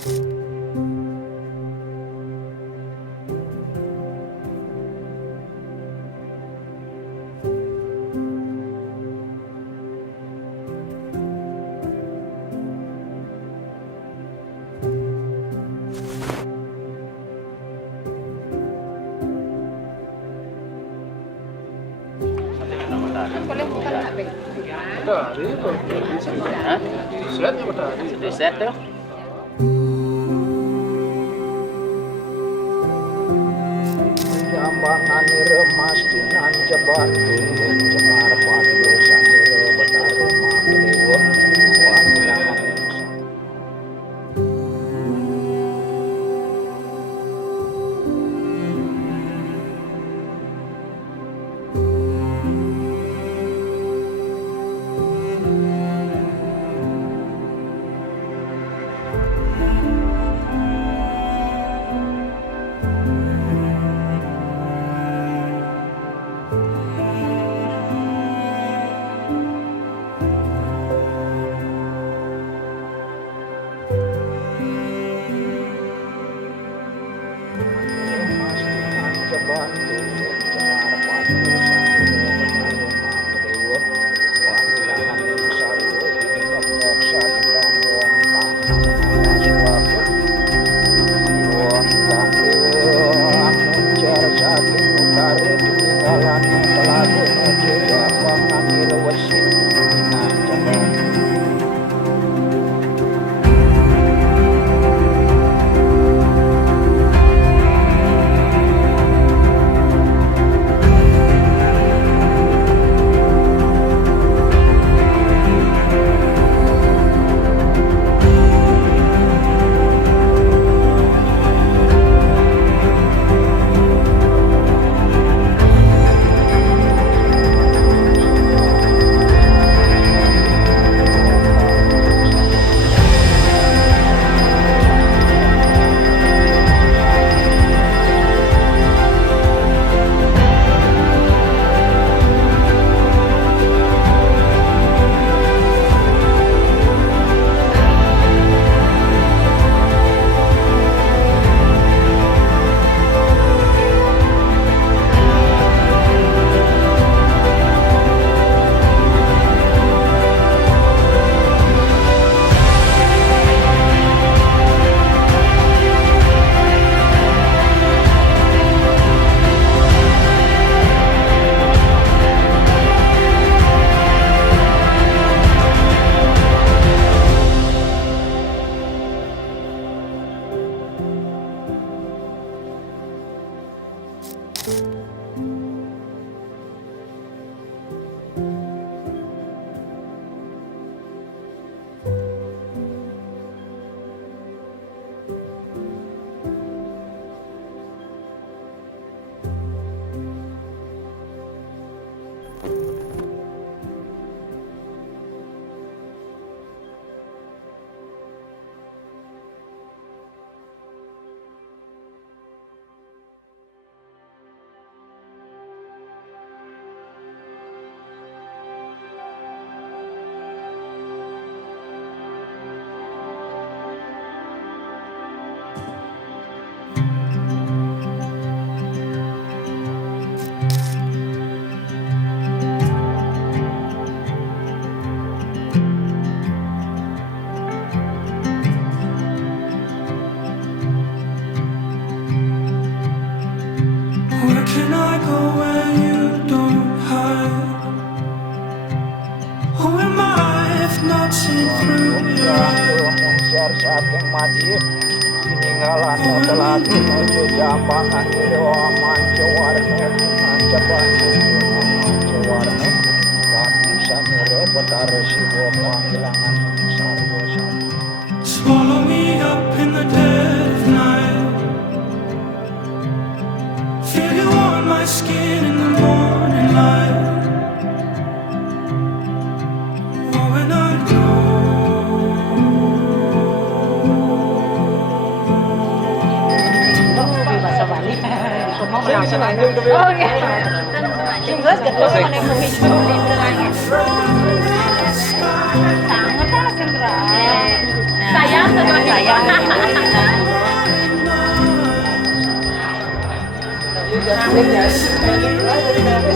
Boleh bukan nggak, Bang? Matahari, set matahari. Set tuh. Jambangan remas dinan jebantu cemar padu sanir betara maklewo wangilangan saking mati peninggalan telah menuju jambangan aman cewarne mancabantu cewarne kami samire betara siwo panggilangan sarwo satu. Swallow me up in the dead of night. Feel you on my skin in the morning light. Oh, when I go. Bahasa Bali. Semua bahasa Bali. Oh iya. Inggris kedua mana yang mau hijau lagi. Sangat lah Kendra. Sayang sama sayang. Jadi dari